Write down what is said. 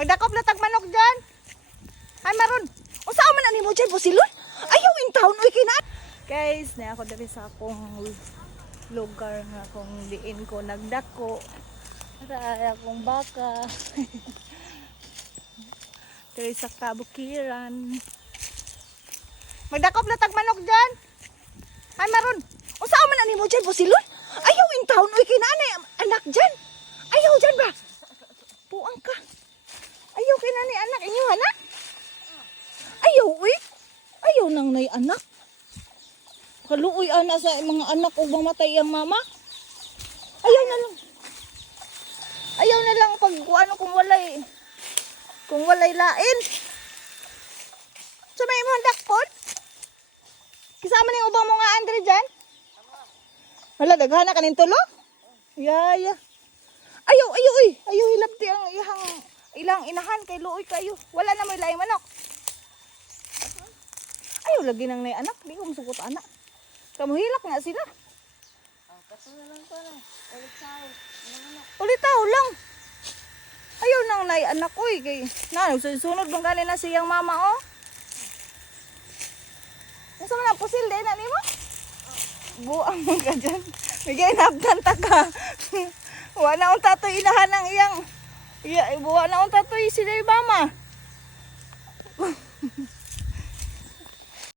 Magdakop na tagmanok dyan. Ay maron. O saan man ani mo dyan, Busilon? Ayaw in town, uy kinaan. Guys, na ako dali sa akong lugar nga kung diin ko nagdako. Para akong baka. Dali sa kabukiran. Magdakop na tagmanok dyan. Ay maron. O saan man ani mo dyan, Busilon? Ayaw in town, uy kinaan anak dyan. Ayaw dyan ba? Puang ka. Ayaw kinani anak inyo anak. Ayaw uy. Ayaw nang nay anak. Kaluoy ana sa mga anak ug mamatay ang mama. Ayaw na lang. Ayaw na lang pag ano kung walay lain. So may imong dakpon? Kisama ning ubang mga Andre diyan? Wala daghana kanin tulo? Yaya. Ayaw uy. Ayaw hilabti ang ilang inahan kay luoy kayo. Wala na may laing manok. Ayaw lagi nang nay anak, di ko masugot anak. Kamuhilak nga sila. Katulad lang ko na. Ulitaw lang. Ayaw nang nay anak uy kay na sunod bang kanina siyang mama oh. Unsa man ang pusil din na nimo? Buang man ka dyan. Bigay nabdan ta ka. Wa na unta to inahan ng iyang. Iya, buwa na unta to sila mama.